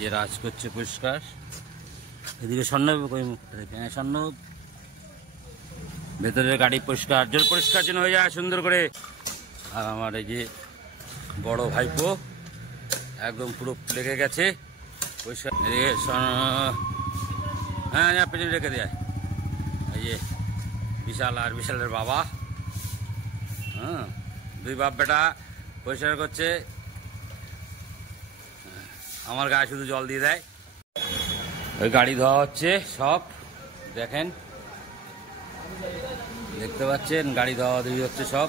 যে রাজ করছে পরিষ্কার। এদিকে স্বর্ণ স্বর্ণ ভেতরের গাড়ি পরিষ্কার জল পরিষ্কার যেন হয়ে যায় সুন্দর করে। আর আমার এই যে বড় ভাইপো একদম পুরো লেগে গেছে পরিষ্কার। হ্যাঁ পেছনে রেখে দেয়। এই যে বিশাল আর বিশালের বাবা, হ্যাঁ দুই বাপ বেটা পরিষ্কার করছে। আমার গায়ে শুধু জল দিয়ে দেয়। ওই গাড়ি ধোয়া হচ্ছে সব, দেখেন দেখতে পাচ্ছেন গাড়ি ধোয়া ধুই হচ্ছে সব।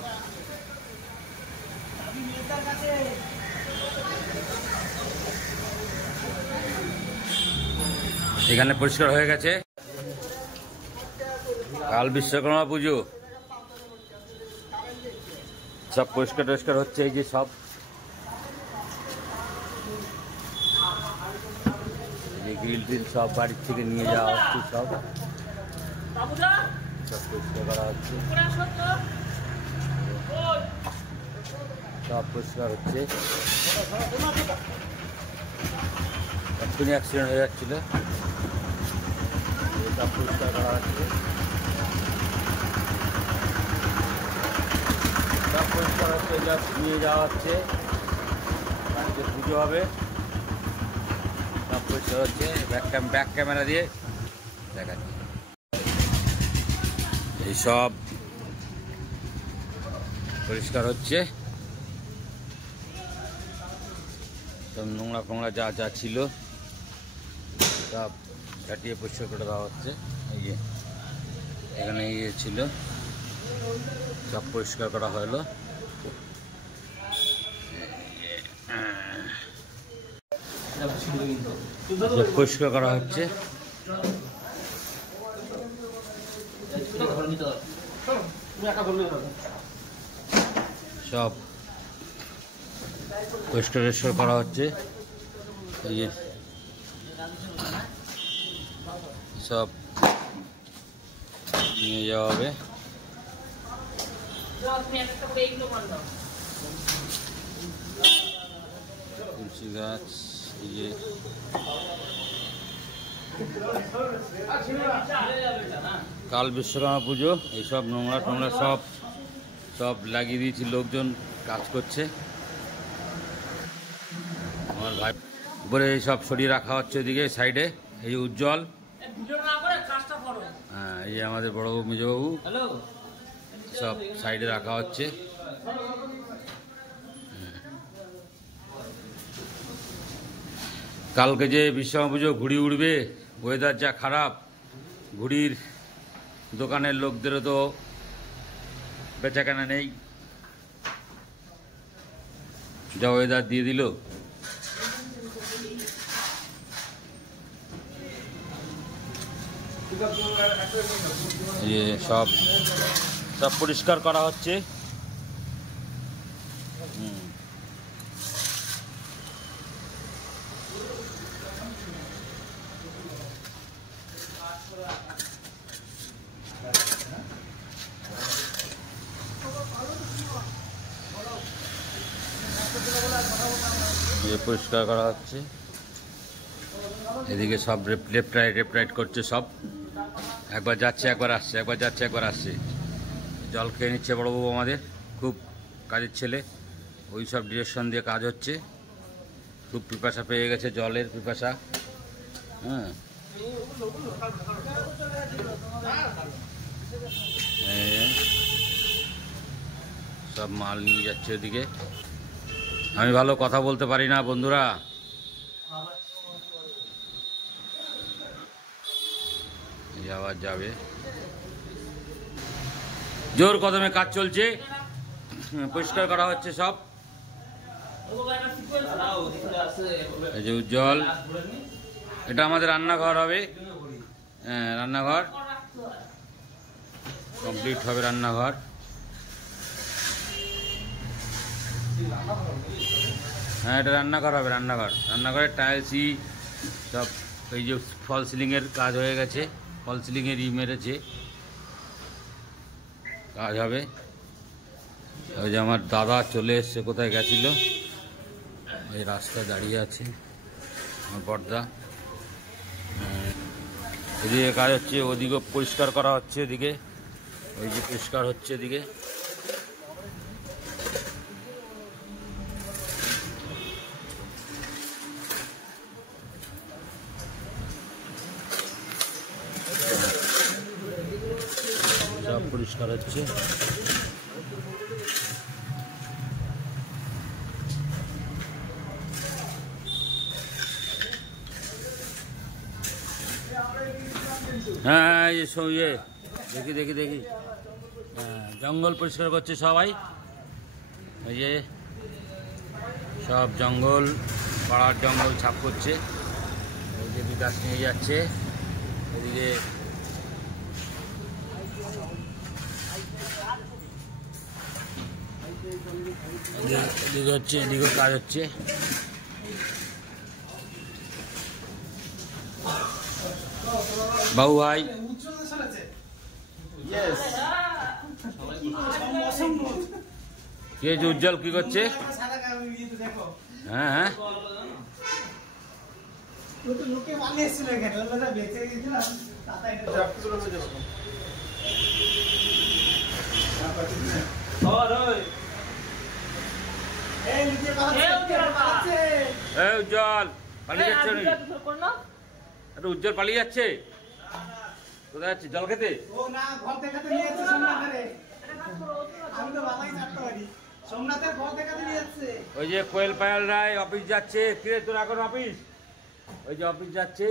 এখানে পরিষ্কার হয়ে গেছে। কাল বিশ্বকর্মা পুজো, সব পরিষ্কার টরিষ্কার হচ্ছে। এই যে সব গ্রিল টিল সব বাড়ির থেকে নিয়ে যাওয়া হচ্ছে, সব সব পরিষ্কার করা হচ্ছে, সব পরিষ্কার হচ্ছে। এক্ষুনি অ্যাক্সিডেন্ট হয়ে যাচ্ছিল, সব পরিষ্কার করা হচ্ছে, সব পরিষ্কার হচ্ছে, সব নিয়ে যাওয়া হচ্ছে। বাড়িতে পুজো হবে, সব পরিষ্কার হচ্ছে। ব্যাক ক্যামেরা দিয়ে দেখাচ্ছি। এই সব পরিষ্কার হচ্ছে, সব নোংরা ফোংরা যা যা ছিল সব ঝাঁটিয়ে পরিষ্কার করে দেওয়া হচ্ছে। এই যে এখানে ইয়ে ছিল, সব পরিষ্কার করা হলো। পরিষ্কার করা হচ্ছে, সব পরিষ্কার করা হচ্ছে। এই যে সব নিয়ে যাওয়া হবে। তুলসী গাছ, এই যে কাল বিশ্বকর্মা পুজো, এইসব নোংরা টোংরা সব সব লাগিয়ে দিয়েছি, লোকজন কাজ করছে। আমার ভাই উপরে সব সরিয়ে রাখা হচ্ছে ওইদিকে সাইডে। এই যে উজ্জ্বল, হ্যাঁ এই যে আমাদের বড়বাবু মেজবাবু, সব সাইডে রাখা হচ্ছে। কালকে যে বিশ্বকর্মা পুজো ঘুড়ি উড়বে, ওয়েদার যা খারাপ, ঘুড়ির দোকানের লোকদেরও তো বেচাকেনা নেই, যা ওয়েদার দিয়ে দিল। সব সব পরিষ্কার করা হচ্ছে। পরিষ্কার করা হচ্ছে। এদিকে সব লেফট রাইট করছে সব। একবার যাচ্ছে একবার আসছে, একবার যাচ্ছে একবার আসছে। জল খেয়ে নিচ্ছে বড়বাবু আমাদের, খুব কাজের ছেলে। ওই সব ডিরেকশন দিয়ে কাজ হচ্ছে। খুব পিপাসা পেয়ে গেছে, জলের পিপাসা। হ্যাঁ সব মাল নিয়ে যাচ্ছে ওদিকে। আমি ভালো কথা বলতে পারি না বন্ধুরা, আবার যাবে। জোর কদমে কাজ চলছে, পরিষ্কার করা হচ্ছে সব। এই যে উজ্জ্বল, এটা আমাদের রান্নাঘর হবে। হ্যাঁ রান্নাঘর কমপ্লিট হবে, রান্নাঘর। হ্যাঁ এটা রান্নাঘর হবে, রান্নাঘরের টাইলসই সব। এই যে ফল সিলিংয়ের কাজ হয়ে গেছে, ফল সিলিংয়ের মেরেছে, কাজ হবে। ওই যে আমার দাদা চলে এসছে, কোথায় গেছিল, এই রাস্তায় দাঁড়িয়ে আছে। পর্দা এদিকে কাজ হচ্ছে, ওদিকে পরিষ্কার করা হচ্ছে, এদিকে ওই যে পরিষ্কার হচ্ছে এদিকে। সব পরিষ্কার হচ্ছে। হ্যাঁ ये सो ये দেখি দেখি দেখি হ্যাঁ, জঙ্গল পরিষ্কার করছে সবাই। এই যে সব জঙ্গল, পাড়ার জঙ্গল সাফ করছে। এই যে বিকাশ নিয়ে যাচ্ছে এদিকে। এদিকে হচ্ছে, এদিকে কাজ হচ্ছে। বাবু ভাই কে যে উজ্জ্বল কি করছে? হ্যাঁ হ্যাঁ উজ্জ্বল পালিয়ে যাচ্ছে, উজ্জ্বল পালিয়ে যাচ্ছে। কোথায় যাচ্ছে? জল খেতে? ওই যে কোয়েল পায়াল রায় অফিস যাচ্ছে। কিরে তোর এখন অফিস? ওই যে অফিস যাচ্ছে।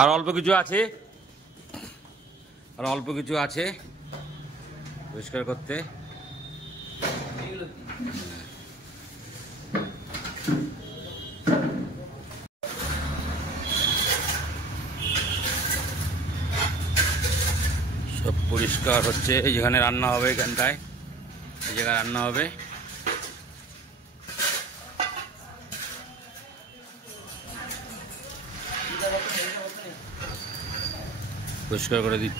আর অল্প কিছু আছে, আর অল্প কিছু আছে পরিষ্কার করতে। সব পরিষ্কার হচ্ছে। এই যেখানে রান্না হবে, এখানটায় এই জায়গায় রান্না হবে। পরিষ্কার করে দিই।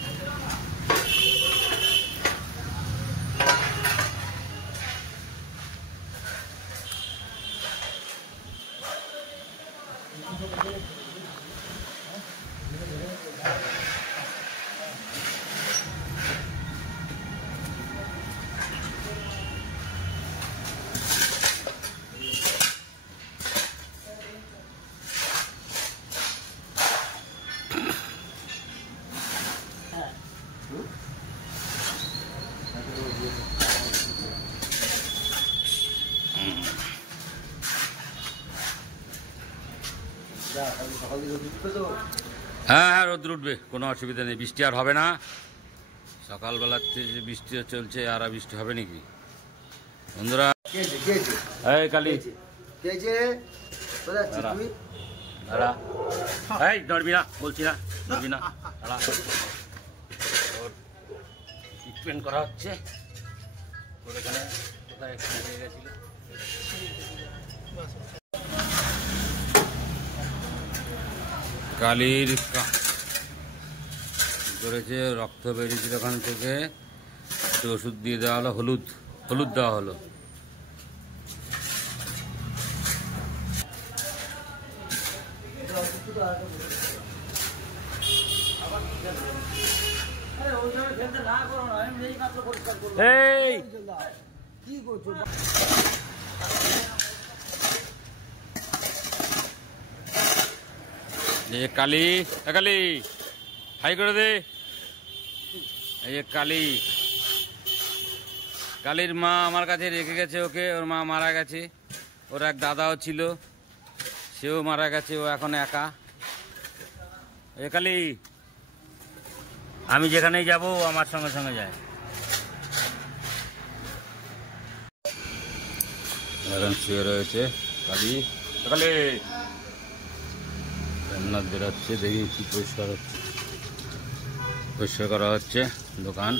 হ্যাঁ হ্যাঁ রোদ্র উঠবে, কোনো অসুবিধা নেই। বৃষ্টি আর হবে না। সকালবেলাতে যে বৃষ্টি চলছে, আর বৃষ্টি হবে নাকি বন্ধুরা? এই কালি এই নড়বি না, বলছি না, নড়বি না। ট্রিটমেন্ট করা হচ্ছে। এখানে কোথায় হয়ে গেছিল। কালির করেছে, রক্ত বেরিয়েছিল ওখান থেকে, একটু ওষুধ দিয়ে দেওয়া হলো, হলুদ হলুদ দেওয়া হলো। এই কি করছো? কালি কালি হাই করে দে। এই যে কালি, কালির মা আমার কাছে রেখে গেছে ওকে। ওর মা মারা গেছে, ওর এক দাদাও ছিল, সেও মারা গেছে, ও এখন একা। এ কালি, আমি যেখানেই যাব আমার সঙ্গে সঙ্গে যায়। এখন শুয়ে রয়েছে কালি। কালি রান্না বেরোচ্ছে, দেখি কি পরিষ্কার হচ্ছে। পরিষ্কার করা হচ্ছে দোকান।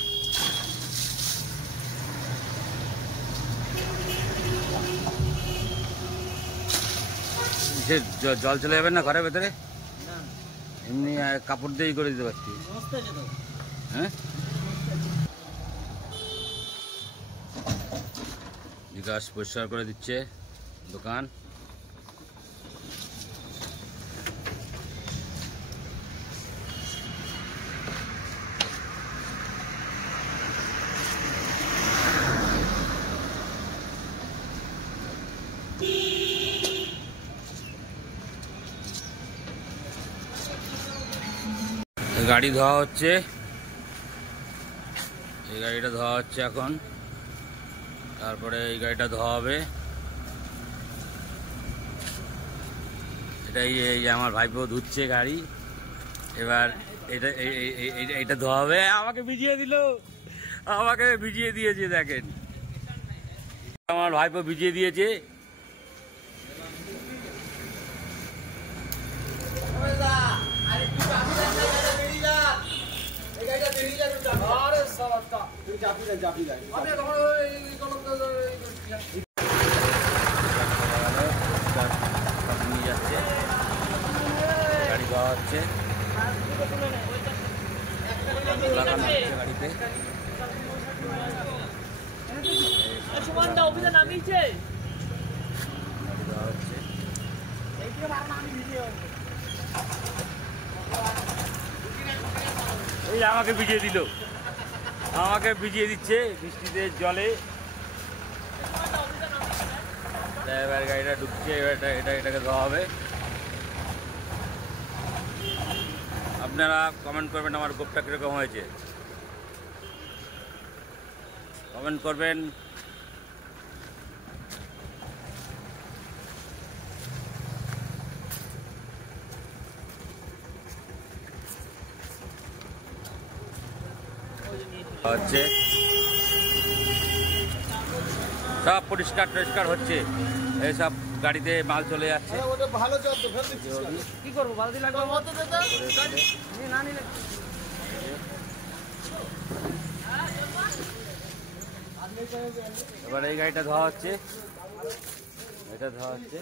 জল চলে যাবেন না ঘরের ভেতরে? এমনি কাপড় দিয়েই করে দিতে পারছি। হ্যাঁ, বিকাশ পরিষ্কার করে দিচ্ছে দোকান। গাড়ি ধোয়া হচ্ছে, এই গাড়িটা ধোয়া হচ্ছে এখন, তারপরে এই গাড়িটা ধোয়া হবে। এটাই এই আমার ভাইপো ধুচ্ছে গাড়ি, এবার এটা ধোয়া হবে। আমাকে ভিজিয়ে দিল, আমাকে ভিজিয়ে দিয়েছে, দেখেন আমার ভাইপো ভিজিয়ে দিয়েছে। গাড়ি ধোয়া হচ্ছে, গাড়িতে এই আমাকে ভিজিয়ে দিল, আমাকে ভিজিয়ে দিচ্ছে বৃষ্টিতে জলে। এবার গাড়িটা ঢুকছে, এটাকে ধোয়া হবে। আপনারা কমেন্ট করবেন আমার গোপটা কীরকম হয়েছে, কমেন্ট করবেন। হচ্ছে সব পরিষ্কার টরিষ্কার হচ্ছে, এইসব গাড়িতে মাল চলে যাচ্ছে। কি করবো, বালতি লাগবে। এবার এই গাড়িটা ধোয়া হচ্ছে, এটা ধোয়া হচ্ছে।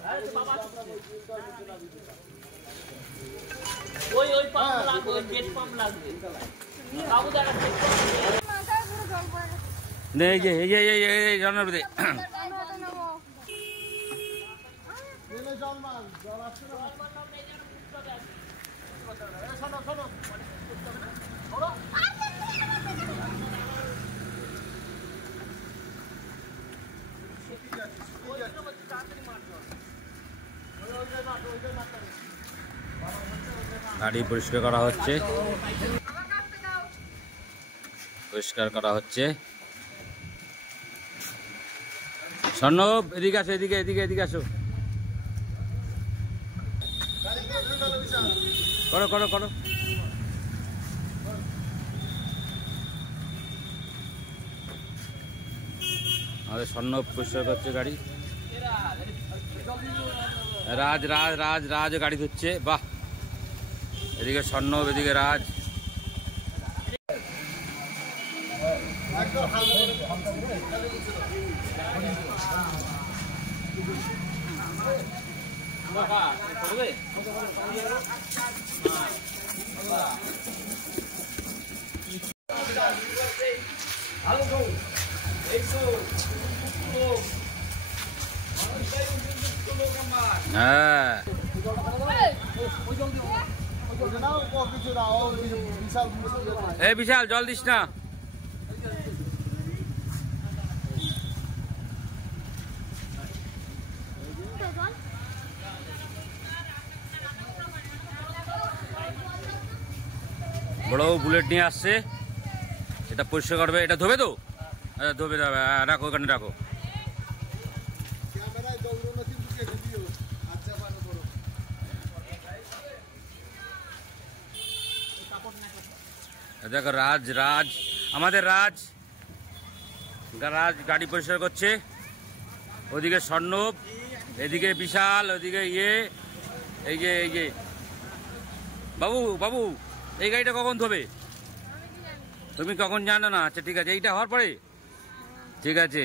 এই যে রান্নার ভিতরে গাড়ি পরিষ্কার করা হচ্ছে, পরিষ্কার করা হচ্ছে। স্বর্ণব এদিকে আসো, এদিকে আসো। করো। আমাদের স্বর্ণব পরিষ্কার করছে গাড়ি। রাজ গাড়ি ধুচ্ছে, বাহ। এদিকে স্বর্ণব, এদিকে রাজ। হ্যাঁ, এই বিশাল জল দিস না। বড় বুলেট নিয়ে আসছে, এটা পরিষ্কার করবে। এটা ধোবে তো, ধোবে, রাখো ওখানে রাখো। দেখো রাজ আমাদের রাজ গাড়ি পরিষ্কার করছে। ওদিকে স্বর্ণব, এদিকে বিশাল, ওদিকে এই যে বাবু এই গাড়িটা কখন ধোবে? তুমি কখন জানো না? আচ্ছা ঠিক আছে, এইটা হওয়ার পরে ঠিক আছে।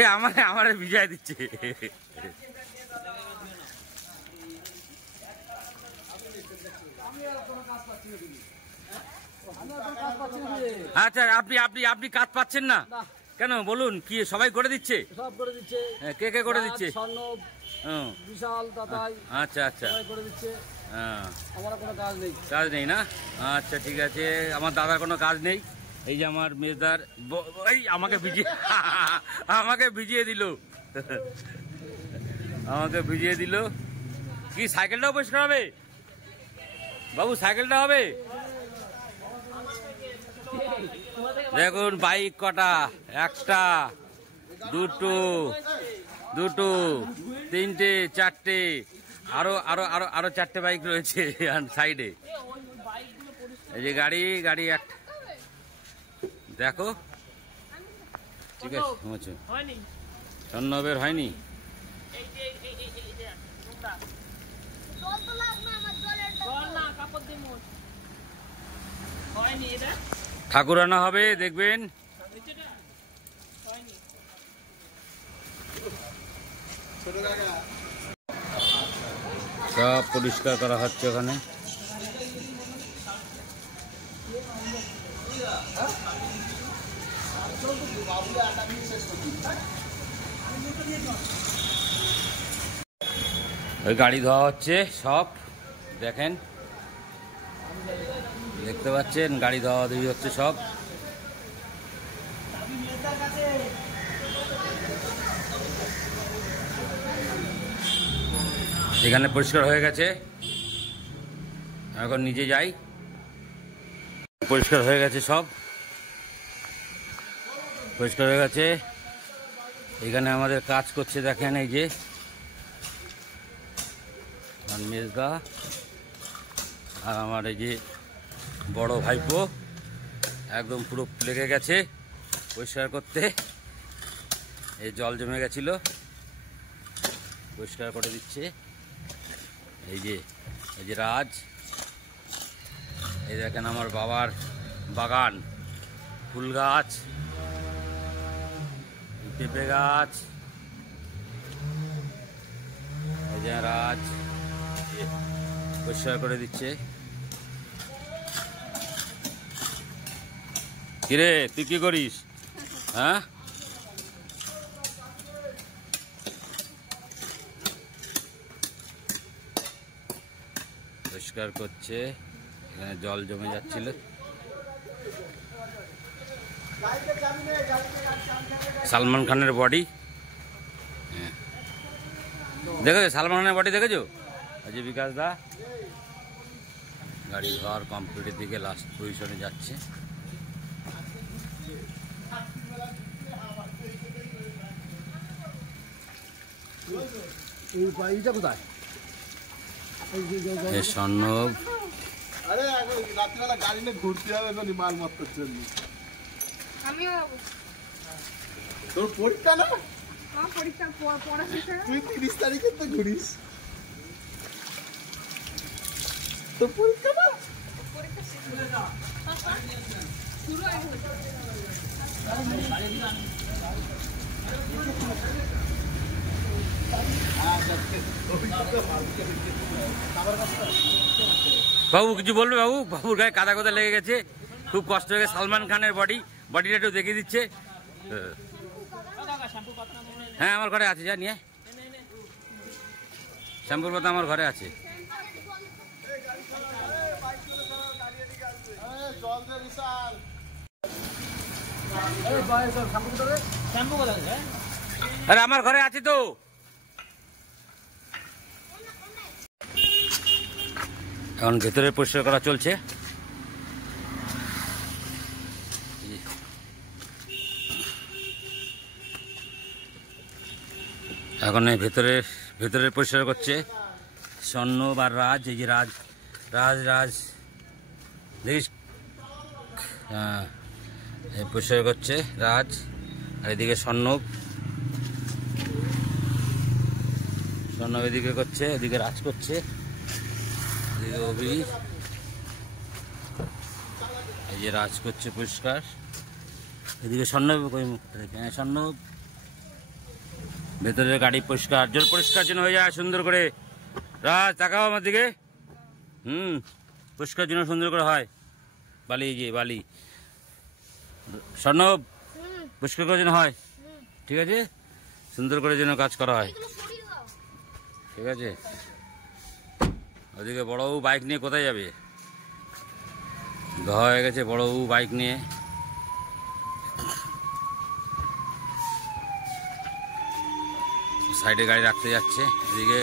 এ আমার বিজয় দিচ্ছে। আচ্ছা, আপনি আপনি আপনি কাজ পাচ্ছেন না কেন বলুন? কি সবাই করে দিচ্ছে? সব করে দিচ্ছে। কে কে করে দিচ্ছে? বিশাল দাদাই। আচ্ছা আচ্ছা, করে দিচ্ছে। হ্যাঁ, আমার কোনো কাজ নেই। কাজ নেই না? আচ্ছা ঠিক আছে, আমার দাদার কোনো কাজ নেই। এই যে আমার মেজদার এই আমাকে ভিজিয়ে আমাকে ভিজিয়ে দিল আমাকে ভিজিয়ে দিল। কি সাইকেলটাও পরিষ্কার হবে বাবু? সাইকেলটা হবে? দেখুন বাইক কটা, একটা, দুটো, দুটো, তিনটে, চারটে, আরো আরো আরো আরো চারটে বাইক রয়েছে সাইডে। এই যে গাড়ি গাড়ি একটা দেখো। ঠিক আছে, স্বর্ণবের হয়নি। ঠাকুর আনা হবে দেখবেন। সব পরিষ্কার করা হচ্ছে ওখানে। ওই গাড়ি ধোয়া হচ্ছে সব, দেখেন, দেখতে পাচ্ছেন গাড়ি ধোয়া ধুই হচ্ছে সব। এখানে পরিষ্কার হয়ে গেছে, এখন নিজে যাই। পরিষ্কার হয়ে গেছে সব, পরিষ্কার হয়ে গেছে। এখানে আমাদের কাজ করছে দেখেন, এই যে মেজদা আর আমার এই যে বড় ভাইপো একদম পুরো লেগে গেছে পরিষ্কার করতে। এই জল জমে গেছিল, পরিষ্কার করে দিচ্ছে। এই যে রাজ, এই দেখেন আমার বাবার বাগান, ফুল গাছ, পেঁপে গাছ। এই যে রাজ পরিষ্কার করে দিচ্ছে। কিরে তুই কি করিস? হ্যাঁ, পরিষ্কার করছে। এখানে জল জমে যাচ্ছিল। সালমান খানের বডি দেখেছো? সালমান খানের বডি দেখেছো? যে বিকাশ দা গাড়ি ঘর কমপ্লিটের দিকে লাস্ট পজিশনে যাচ্ছে। স্বর্ণব রাত্রিবেলা গাড়ি নিয়ে ঘুরতে হবে মাল মাত্রার জন্য। তোর পরীক্ষা না? তুই 30 তারিখে তো ঘুরিস। তোর পরীক্ষা না? বাবু কিছু বলবে? বাবু, বাবুর গায়ে কাদা কোদা লেগে গেছে, খুব কষ্ট হয়ে গেছে। সালমান খানের বডিটা একটু দেখিয়ে দিচ্ছে। হ্যাঁ, আমার ঘরে আছে, যা নিয়ে। শ্যাম্পুর পাতা আমার ঘরে আছে। আরে আমার ঘরে আছে তো। এখন ভেতরে পরিষ্কার করা চলছে। এখন এই ভেতরে পরিষ্কার করছে স্বর্ণব আর রাজ। এই যে রাজ রাজ রাজ দেখিস, হ্যাঁ, পরিষ্কার করছে রাজ। আর এদিকে স্বর্ণব এদিকে করছে, এদিকে রাজ করছে, এদিকে অভি। এই যে রাজ করছে পরিষ্কার, এদিকে স্বর্ণব, স্বর্ণব ভেতরের গাড়ি পরিষ্কার, জল পরিষ্কার যেন হয়ে যায় সুন্দর করে। রাজ তাকাও আমার দিকে। পরিষ্কার যেন সুন্দর করে হয়। বালি যে বালি স্বর্ণব পরিষ্কার করে যেন হয়, ঠিক আছে? সুন্দর করে যেন কাজ করা হয়, ঠিক আছে? ওদিকে বড়বাবু বাইক নিয়ে কোথায় যাবে? ধোয়া হয়ে গেছে বড়বাবু বাইক নিয়ে। সাইডে গাড়ি রাখতে যাচ্ছে। এদিকে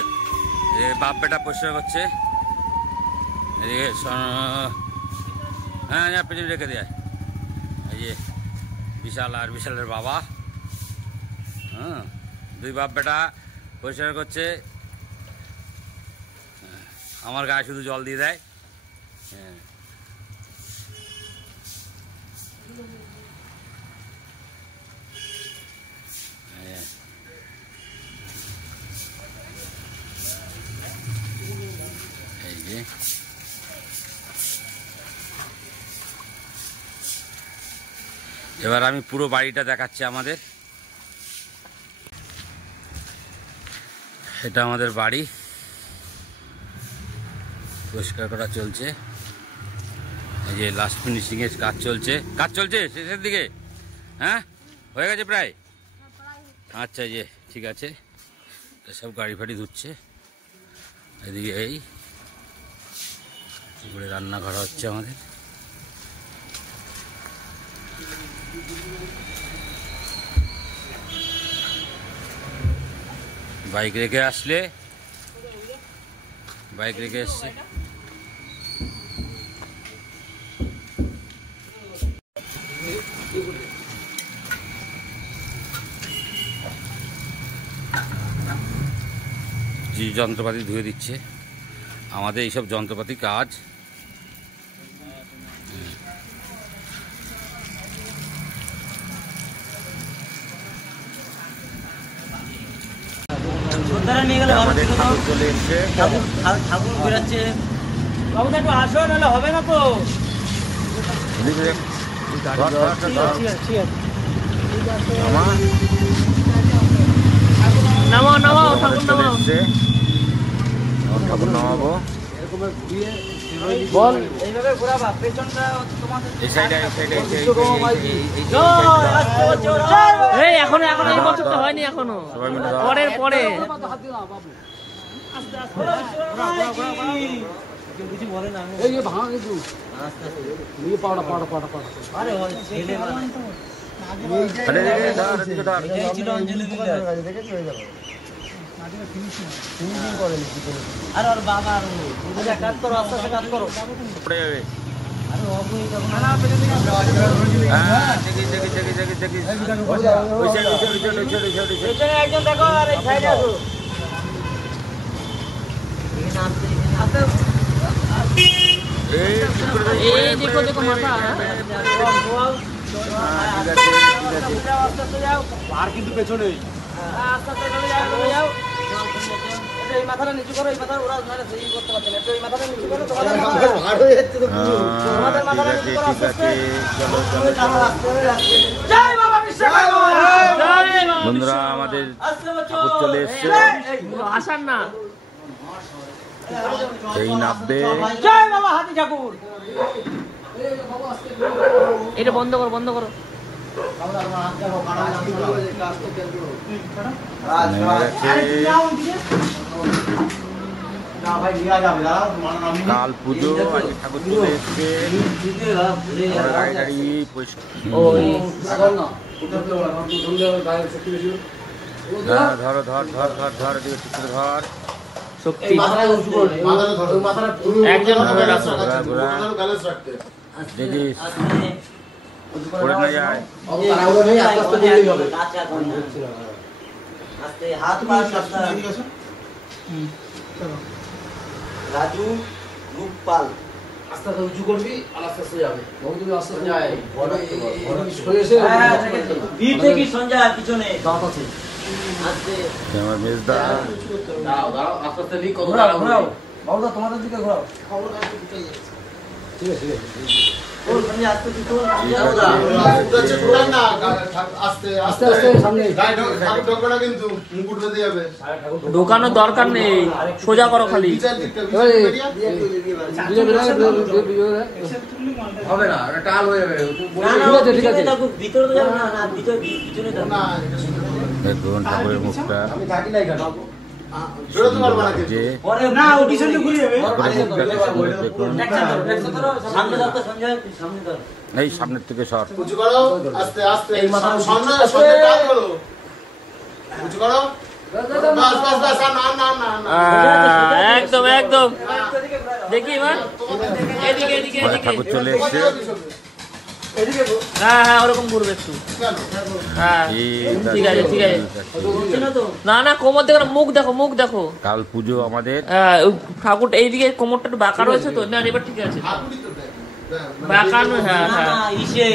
বাপ বেটা পরিষ্কার করছে। এদিকে হ্যাঁ পেছনে রেখে দেয়। এই যে বিশাল আর বিশালের বাবা, হ্যাঁ, দুই বাপ বেটা পরিষ্কার করছে। আমার গায়ে শুধু জল দিয়ে দেয়। হ্যাঁ, এই যে এবার আমি পুরো বাড়িটা দেখাচ্ছি আমাদের। এটা আমাদের বাড়ি, পরিষ্কার করা চলছে। এই যে লাস্ট ফিনিশিং এর কাজ চলছে, শেষের দিকে। হ্যাঁ, হয়ে গেছে প্রায়। আচ্ছা, এই যে ঠিক আছে, সব গাড়ি ফাড়ি ধুচ্ছে। এদিকে এই উপরে রান্নাঘর হচ্ছে আমাদের। বাইক রেখে আসলে, বাইক রেখে এসছে। যে যন্ত্রপাতি ধুয়ে দিচ্ছে আমাদের, এইসব যন্ত্রপাতি কাজ। আমাদের ঠাকুর চলে এসছে, ঠাকুর বেরাচ্ছে। বাবু একটু আসো, নাহলে হবে না তো। নামাও নামাও ঠাকুর নামাও। ঠাকুর নামাবো। বল এইভাবে ঘোরাবা পেছনটা তোমাদের। এই সাইডে এই এখনো এই বছরটা হয়নি এখনো, পরে পরে। এই যে ভাঙা কিছু এই পাড়া পাড়া পাড়া পাড়া। আরে ওই ছেলে আর ওর বাবা আর কাজ করো, আস্তে আস্তে কাজ করো। একজন দেখো আর এই সাইডে আসো। এই দেখো দেখো মাথা। আর কিন্তু পেছনে আস্তে আস্তে চলে যাও। এই মাথাটা নিচু করো, এই মাথা ওরা এই করতে পারছে না। এই মাথাটা নিচু করো, তোমাদের মাথাটা নিচু করো আস্তে আস্তে। জয় বাবা বিশ্বকর্মা, জয় বাবা। বন্ধুরা আমাদের ঠাকুর চলে এসছে, আসার না এই নাববে। জয় বাবা হাতি ঠাকুর। এটা বন্ধ করো, বন্ধ করো। কাল পুজো, আজকে ঠাকুর চলে এসছে। গাড়ি গাড়ি পরিষ্কার। হ্যাঁ, ধরো ধর ধর ধর ধর দিকে চিত্র ধর। শক্তি একজন ধরে রাখো। দেখিস পড়ে না যায়। রাজু রূপপাল আস্তে আস্তে উঁচু করবি আর আস্তে আস্তে যাবে। বহু তুমি আস্তে আস্তে যায় বীর থেকে সঞ্জয় পিছনে দাঁত আছে। আমার মেজদা দাঁড়াও দাঁড়াও, আস্তে আস্তে লিক কত ঘোরাও ঘোরাও। বাবুদা তোমাদের দিকে ঘোরাও। ঠিক আছে ঠিক আছে। তোর সঞ্জয় আসতে তুই তোর ঠিক আছে। উঠেছে, ঘুরান না। আস্তে আস্তে আস্তে সামনে গায়ে ঠাকুর ঢোকবে না কিন্তু, মুকুট বেঁধে যাবে। ঢোকানোর দরকার নেই, সোজা করো খালি। নিচের দিকটা, এবারে বেরিয়ে। বিজয় হবে না, ওটা টাল হয়ে যাবে। না না ঠিক আছে, ঠিক আছে। ভিতরে তো যাবে না না ভিতরে পিছনে যাবে না, দেখুন ঠাকুরের মুখটা বেরোতে পারবে না কিন্তু। যে পরে না ও পিছনে ঘুরে যাবে ঠাকুরের মুখটা কি সুন্দর দেখুন। সামনে যাও তো সঞ্জয় তুই সামনে যাও এই সামনের থেকে সর। উঁচু করো, আস্তে আস্তে। এই মাথা সামনে উঁচু সামনে টান করো। উঁচু করো। বাস, বাস, বাস, আর না, না, না, না। একদম একদম। দেখি এবার এদিকে এদিকে ঘরে এদিকে। ঠাকুর চলে এসছে। হ্যাঁ হ্যাঁ ওরকম ঘুরবে একটু। কেন? হ্যাঁ ঠিক আছে ঠিক আছে। হচ্ছে না তো না না কোমর দেখো না, মুখ দেখো মুখ দেখো। কাল পুজো আমাদের। হ্যাঁ ওই ঠাকুরটা এইদিকে কোমরটা একটু বাঁকা রয়েছে তো, না এবার ঠিক আছে। হাতুড়ি তো দেখ। বাঁকানো, হ্যাঁ না হ্যাঁ। না ইসে